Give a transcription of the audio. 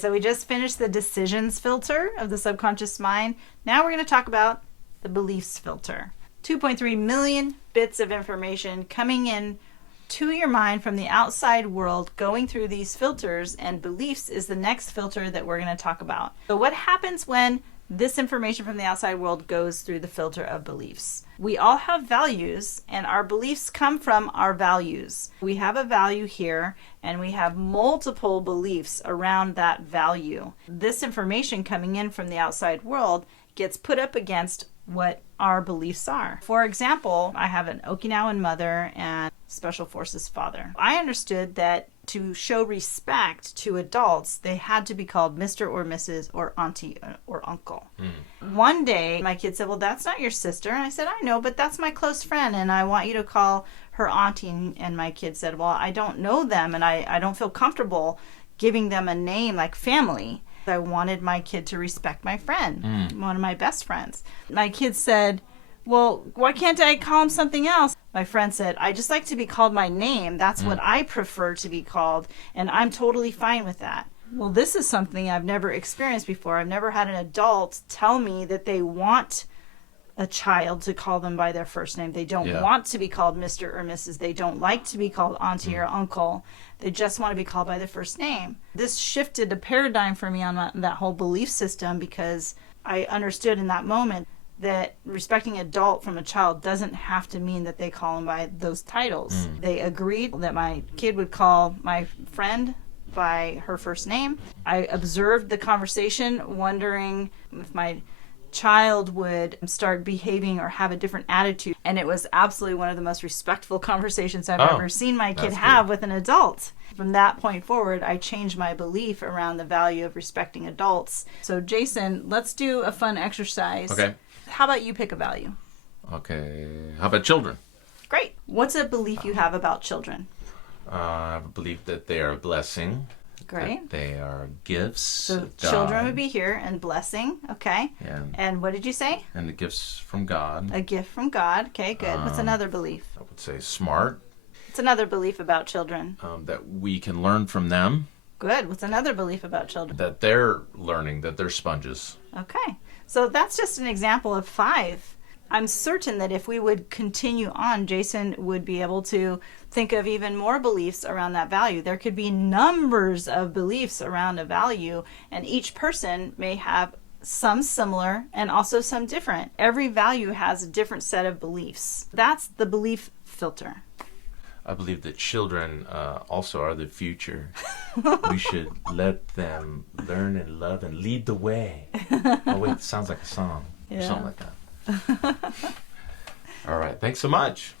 right, so we just finished the decisions filter of the subconscious mind. Now we're going to talk about the beliefs filter. 2.3 million bits of information coming in to your mind from the outside world, going through these filters, and beliefs is the next filter that we're going to talk about. So what happens when this information from the outside world goes through the filter of beliefs? We all have values, and our beliefs come from our values. We have a value here, and we have multiple beliefs around that value. This information coming in from the outside world gets put up against what our beliefs are. For example, I have an Okinawan mother and Special Forces father. I understood that to show respect to adults, they had to be called Mr. or Mrs. or Auntie or Uncle. One day, my kid said, well, that's not your sister. And I said, I know, but that's my close friend, and I want you to call her Auntie. And my kid said, well, I don't know them, and I don't feel comfortable giving them a name like family. I wanted my kid to respect my friend, one of my best friends. My kid said, well, why can't I call him something else? My friend said, I just like to be called my name. That's what I prefer to be called, and I'm totally fine with that. Well, this is something I've never experienced before. I've never had an adult tell me that they want a child to call them by their first name. They don't want to be called Mr. or Mrs. They don't like to be called Auntie or Uncle. They just want to be called by their first name. This shifted a paradigm for me on that whole belief system, because I understood in that moment that respecting an adult from a child doesn't have to mean that they call them by those titles. They agreed that my kid would call my friend by her first name. I observed the conversation, wondering if my child would start behaving or have a different attitude, and it was absolutely one of the most respectful conversations I've ever seen my kid have with an adult. From that point forward, I changed my belief around the value of respecting adults. So Jason, let's do a fun exercise. Okay. How about you pick a value? Okay. How about children? Great. What's a belief you have about children? I have a belief that they are a blessing. Great. That they are gifts. So children would be here, and blessing. Okay. And what did you say? And the gifts from God. A gift from God. Okay, good. What's another belief? I would say smart. What's another belief about children? That we can learn from them. Good. What's another belief about children? That they're learning, that they're sponges. Okay. So that's just an example of 5. I'm certain that if we would continue on, Jason would be able to think of even more beliefs around that value. There could be numbers of beliefs around a value, and each person may have some similar and also some different. Every value has a different set of beliefs. That's the belief filter. I believe that children also are the future. We should let them learn and love and lead the way. Oh, wait, it sounds like a song. Or something like that. All right. Thanks so much.